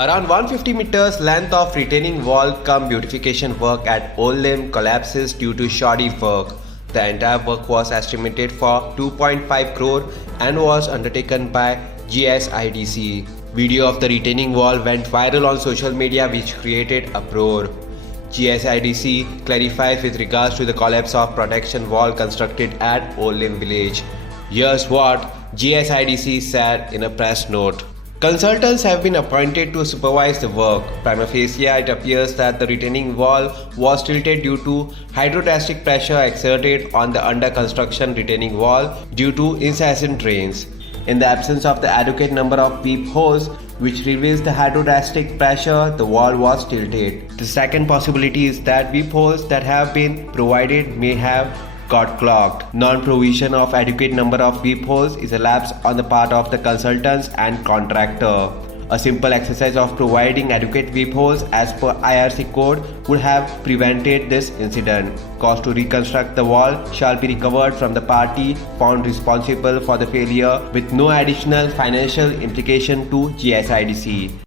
Around 150 meters length of retaining wall cum beautification work at Old Lim collapses due to shoddy work. The entire work was estimated for 2.5 crore and was undertaken by GSIDC. Video of the retaining wall went viral on social media which created uproar. GSIDC clarifies with regards to the collapse of protection wall constructed at Old Lim village. Here's what GSIDC said in a press note. Consultants have been appointed to supervise the work. Prima facie, it appears that the retaining wall was tilted due to hydrostatic pressure exerted on the under construction retaining wall due to incessant rains. In the absence of the adequate number of peep holes, which reveals the hydrostatic pressure, the wall was tilted. The second possibility is that peep holes that have been provided may have got clogged. Non-provision of adequate number of peep holes is a lapse on the part of the consultants and contractor. A simple exercise of providing adequate peep holes as per IRC code would have prevented this incident. Cost to reconstruct the wall shall be recovered from the party found responsible for the failure with no additional financial implication to GSIDC.